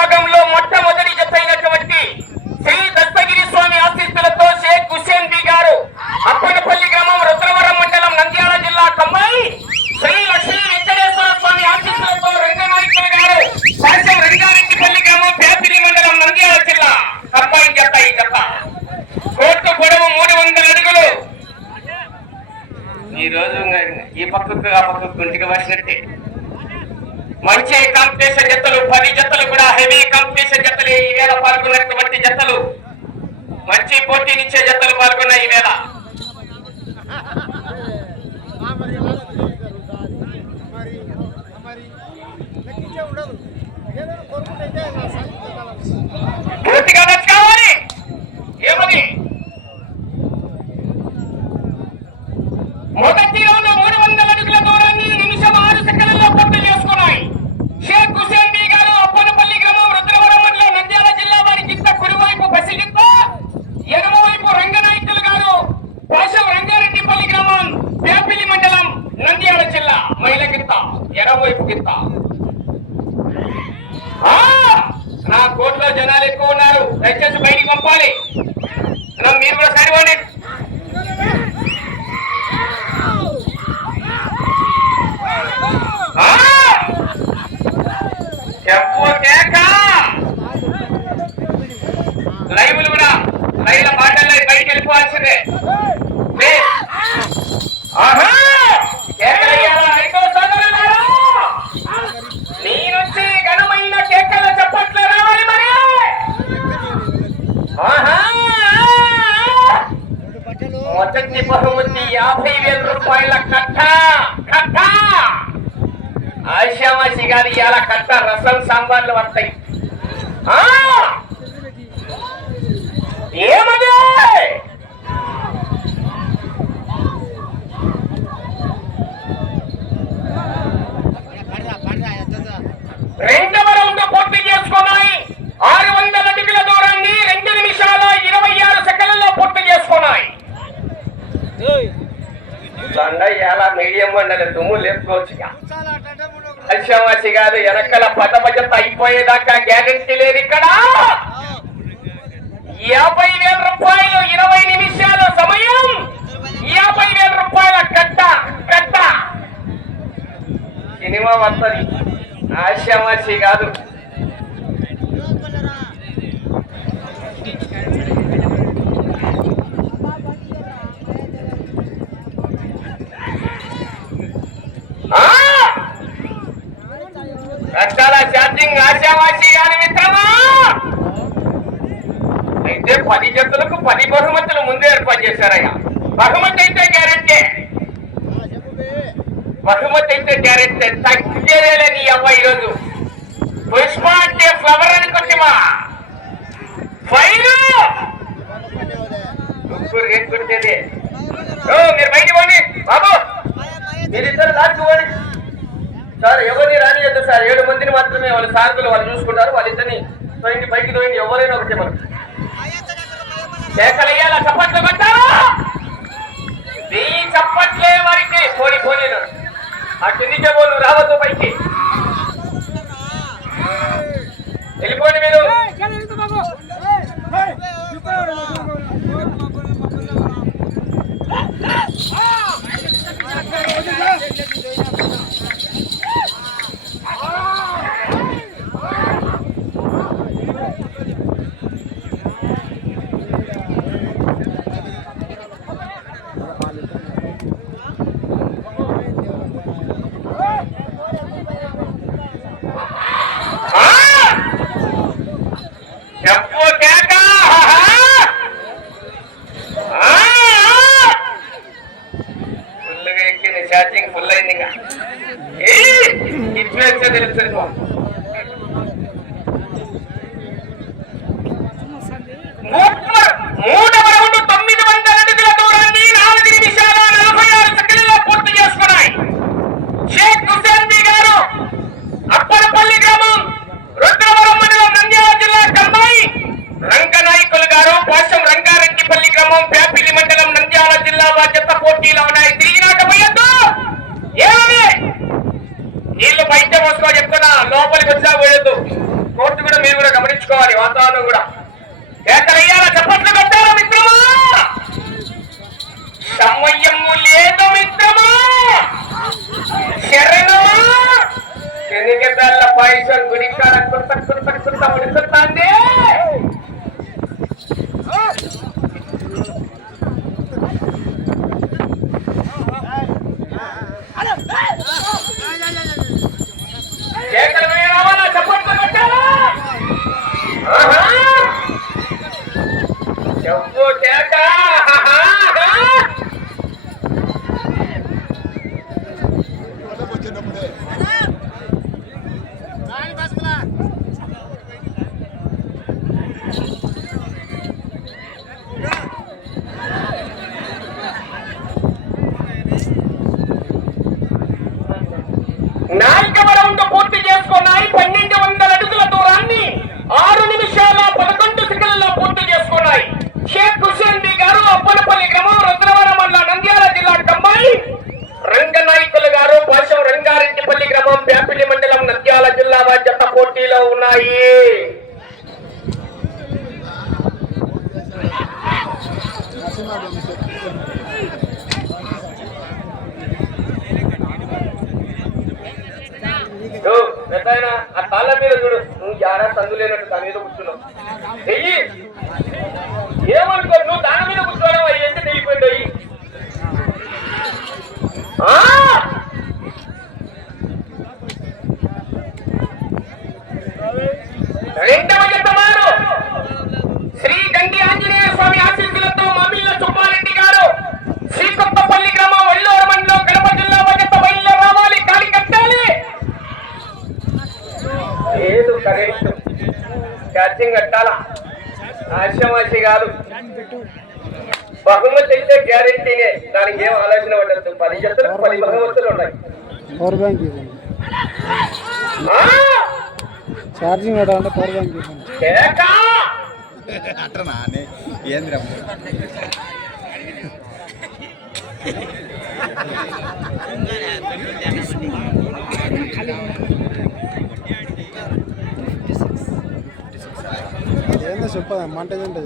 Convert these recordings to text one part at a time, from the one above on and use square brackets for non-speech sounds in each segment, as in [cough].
భాగంలో ఏదైనా కోరుకుంటే నా సాయంత్రం పూర్తిగా నచ్చ కావాలి ఏమని? మొదటి రౌండ్ మూడు వందల అడుగుల దూరాన్ని నిమిషం ఆరు సెకండ్లలో పూర్తి చేసుకున్నాయి షేక్ హుసేన్ బీ గారు అప్పనపల్లి గ్రామం రుద్రవరం మండలం నంద్యాల జిల్లా వారి కింద కుడివైపు బసిగిత్త ఎడమ వైపు రంగనాయకులు గారు పాశం రంగారెడ్డిపల్లి గ్రామం పేపిలి మండలం నంద్యాల జిల్లా మైల గిత్త ఎడమ వైపు గిత్త ఆ! నా కోట్లో జనాలు ఎక్కువ ఉన్నారు దయచేసి బయటికి పంపాలి నా మీరు కూడా సరిపోండి ఆ! చెప్పు కేక లైవ్లు కూడా లైవ్ల మాటల్లో బయటికి వెళ్ళిపోవాల్సిందే ప్లీజ్. ఆహా! కేకలయ్యారా? ఐదో సోదరులారా? నీ నుంచి ఘనమైన కేకల చప్పట్లు రావాలి మరి ఆహా! బట్టలు మొదటి బహుమతి యాభై వేల రూపాయల కట్ట కట్ట. ఆశామాసి గారి ఇలా కట్ట రసం సాంబార్లు వస్తాయి. ఏమది? రెండవ రౌండ్ పూర్తి చేసుకున్నాయి. ఆరు వందల అడుగుల దూరాన్ని రెండు నిమిషాలు ఇరవై ఆరు సెకండ్లలో పూర్తి చేసుకున్నాయి దండ ఇవాళ మీడియం మండలి దుమ్ము లేపుకోవచ్చు అల్షామాసి గారు వెనకల పదభజత అయిపోయేదాకా గ్యారెంటీ లేదు ఇక్కడ. యాభై వేల రూపాయలు ఇరవై నిమిషాల సమయం. యాభై వేల రూపాయల కట్ట కట్ట. సినిమా వస్తుంది. ఆశామాసి కాదు ఆ! కట్టాల ఛార్జింగ్ చేయాలి గారి మిత్రమా? అయితే పది జతులకు పది బహుమతులు ముందే ఏర్పాటు చేశారయ్యా. బహుమతి అయితే గ్యారెంటీ. బహుమతి అయితే గ్యారెంటీ. తగ్గేదేలే నీ అవ్వ ఈరోజు. పుష్ప అంటే ఫ్లవర్ అని కొట్టిమా? ముగ్గురు రేట్ కొట్టేది. మీరు బయట పోండి. బాబు మీరిద్దరు దానికి పోండి. సార్ ఎవరిని రానియద్దు సార్. ఏడు మందిని మాత్రమే వాళ్ళ సార్కులు వాళ్ళు చూసుకుంటారు. వాళ్ళిద్దరిని తోయండి బయటికి తోయండి. ఎవరైనా ఒకటే కేకలు కేకలయ్యాల? చప్పట్లు కొట్టారా నీ చప్పట్లే వారికి. పోని పోనీ ఆ కిందికే పోను రావద్దు పైకి. వెళ్ళిపోండి మీరు. Hey! మీరు కూడా గమనించుకోవాలి వాతావరణం కూడా. ఎక్కడయ్యారా చెప్పట్లు పెట్టారా మిత్రమా? సమయము లేదు మిత్రమా? శరణమా? శనిగడ్డల పాయసం గుడికాడ కుర్త కుర్త కుర్త ఉడుకుతాంది మండలం నంద్యాల జిల్లా వారి జత పోటీలో ఉన్నాయి. ఆ తాళ్ళ మీద చూడు. నువ్వు జారా సందు లేనట్టు దాని మీద కూర్చున్నావు. ఏమనుకో నువ్వు దాని మీద కూర్చోవడం అయ్యి ఎంత తెగిపోయింది కాదు బహుమతి అయితే గ్యారెంటీనే. దానికి ఏం ఆలోచన ఉండదు. పది జతలు పది బహుమతులు ఉన్నాయి. Power bank! ఛార్జింగ్ పెట్టాలంటే పవర్ బ్యాంక్ [laughs] [laughs] ఏందో చెప్పదా? మంట కాండి.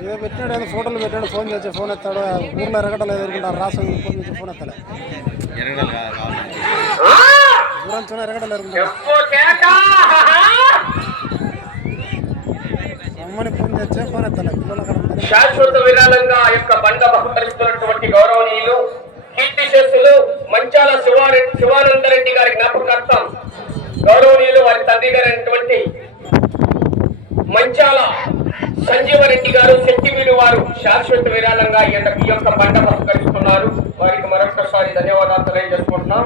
ఏదో పెట్టినాడు ఏదో ఫోటోలు పెట్టాడు ఫోన్ చేసి ఫోన్ ఎత్తాడు. ఊర్లో ఎరగటలు ఎదుర్కొంటారు రాసం ఫోన్ చేసి ఫోన్ ఎత్తాడు! దూరం చూడ ఎరగటలు! అమ్మని ఫోన్ చేస్తే ఫోన్ ఎత్తాలి. పిల్లలు అక్కడ ఉన్నారు. శాశ్వత విరాళంగా యొక్క బండ బహుకరిస్తున్నటువంటి గౌరవనీయులు కీర్తిశేషులు మంచాల శివారెడ్డి శివానందరెడ్డి గారి జ్ఞాపకార్థం గౌరవనీయులు వారి తండ్రి గారైనటువంటి అయినటువంటి మంచాల సంజీవరెడ్డి గారు శక్తివీరు వారు శాశ్వత విరాళంగా ఈ యొక్క- పంట సంస్కరిస్తున్నారు వారికి మరొకసారి ధన్యవాదాలు తెలియజేసుకుంటున్నాం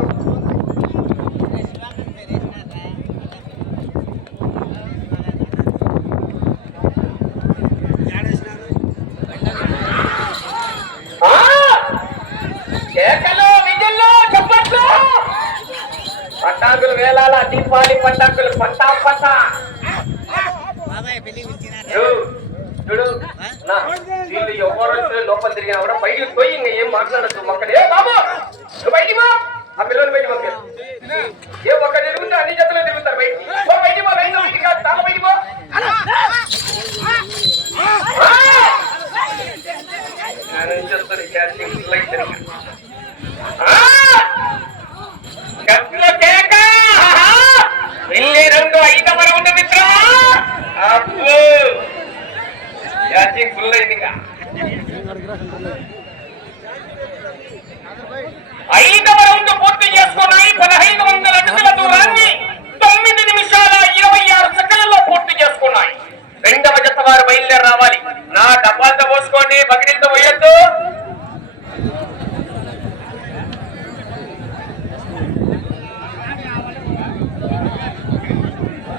ఆ! కేకలు విజులు చప్పట్లు పటాకులు వేలాల దీపావళి పటాకులు పట్టా పట్టా చూడు, చూడు నా వీళ్ళు ఎవరు వచ్చి లోపల తిరిగినా కూడా బయటికి పోయి ఇంకా ఏం మాట్లాడద్దు మొక్కలు ఏ బాబు నువ్వు బయటికి పో ఆ పిల్లలు బయట మొక్క ఏ ఒక్క తిరుగుతా అన్ని జతలు తిరుగుతారు బయట పో బయటికి పో లైన్ బయటికి కాదు తాళ బయటికి పో ఆ! నేను చెప్తాను క్యాచింగ్ లైట్ తిరిగి. ఆ! కట్ల కేక! ఆహా! వెళ్ళే రంగు ఐదవ రౌండ్ మిత్రమా అబ్బో క్యాచింగ్ ఫుల్ అయింది ఇంకా ఐదవ రౌండ్ పూర్తి చేసుకున్నాయి పదహైదు వందల అడుగుల దూరాన్ని తొమ్మిది నిమిషాల ఇరవై ఆరు సెకండ్లలో పూర్తి చేసుకున్నాయి రెండవ జత వారు బయలుదేరి రావాలి నా డబ్బాలతో పోసుకోండి బగిరితో పోయొద్దు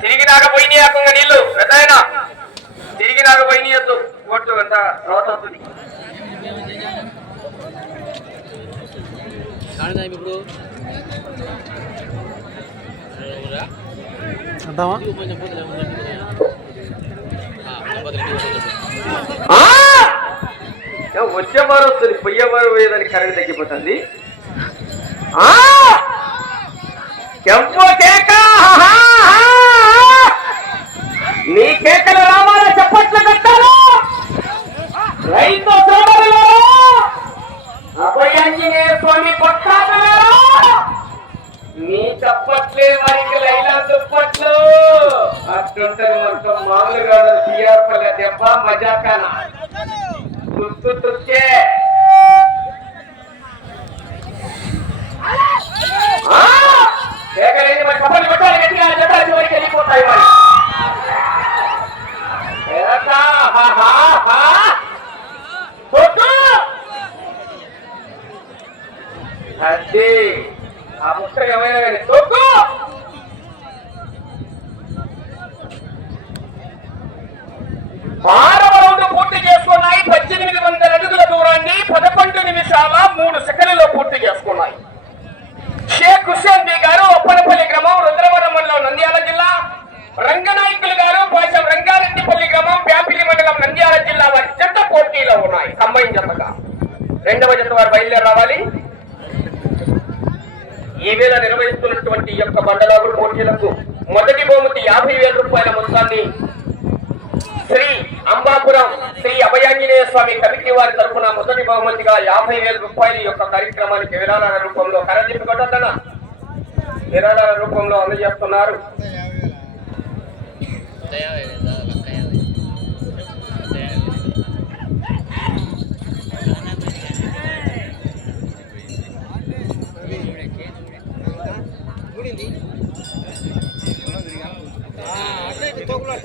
తిరిగి దాకా పోయినాయకుండా నీళ్ళు పెద్దాయన తిరిగి దాకా పోయినాయద్దు కొట్టు అంత తర్వాత వస్తుంది ఆ! ఏ, వచ్చే వారు వస్తుంది పోయే వారు పోయేదానికి కరెంట్ తగ్గిపోతుంది! నీ కేకలు రావాలా చెప్పట్లు కట్టాలి రైతు సోదరులు అభయాంజనేయ స్వామి పట్టాలు నీ చప్పట్లే మనకి లైలా దుప్పట్లు అట్లుంటది మొత్తం మామూలుగా సిఆర్పల్లె దెబ్బ మజాకాన అది ఆ ముక్క ఏమైనా కానీ తొక్కు! ఆరవ పూర్తి చేసుకున్నాయి. పద్దెనిమిది వందల అడుగుల దూరాన్ని పదకొండు నిమిషాల మూడు సెకండ్లలో పూర్తి చేసుకున్నాయి. షేక్ హుస్సేన్ బి గారు అప్పనపల్లి గ్రామం రుద్రవరం మండలం నంద్యాల జిల్లా. రంగనాయకులు గారు పాశం రంగారెడ్డిపల్లి గ్రామం ప్యాపిలి మండలం నంద్యాల జిల్లా వారి జత పోటీలో ఉన్నాయి. కంబైన్ జతగా. రెండవ జత వారు బయలుదేరి రావాలి. వేళ నిర్వహిస్తున్నటువంటి యొక్క బండలాగుడు పోటీలకు మొదటి బహుమతి యాభై వేల రూపాయల మొత్తాన్ని శ్రీ అంబాపురం శ్రీ అభయాంజనేయ స్వామి కమిటీ వారి తరఫున మొదటి బహుమతిగా యాభై వేల రూపాయల యొక్క కార్యక్రమానికి విరాళాల రూపంలో కరదిప్పి కొట్టద్దన. విరాళాల రూపంలో అందజేస్తున్నారు.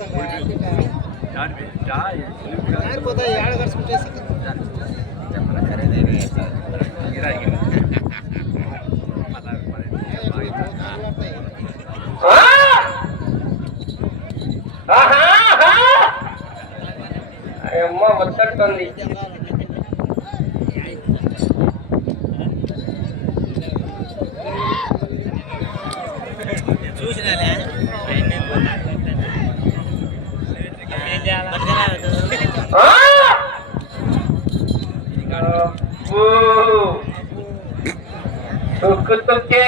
పోతాయి అమ్మ ఆహా! ఆహా! అయ్యమ్మ వద్దట్టుంది ఆ! అబ్బో! తుక్కు తుక్కే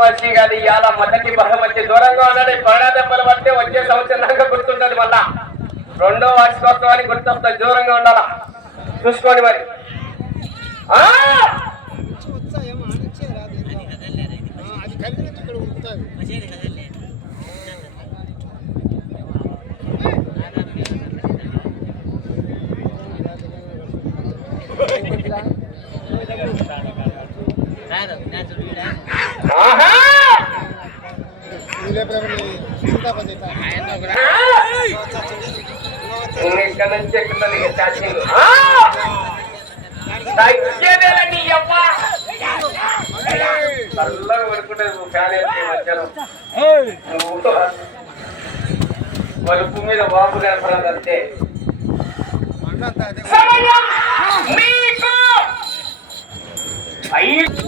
ఆశావాసి కానీ ఇవాళ మొదటి బహుమతి దూరంగా ఉన్నాడు. పడా దెబ్బలు పడితే వచ్చే సంవత్సరం దాకా గుర్తుంటుంది మళ్ళా. రెండో వార్షికోత్సవానికి గుర్తొస్తుంది దూరంగా ఉండాలా? చూసుకోండి మరి. ఆ! వచ్చాయేమో ఇక్కడ ఇక్కడ నుంచి ఎక్కుతుంది ఇక ఛార్జింగ్. ఆ! చల్లగా ఫ్యాన్ వేస్తే మధ్యాహ్నం మీద బాబు కనపడదు అంతే మీకు ఐదు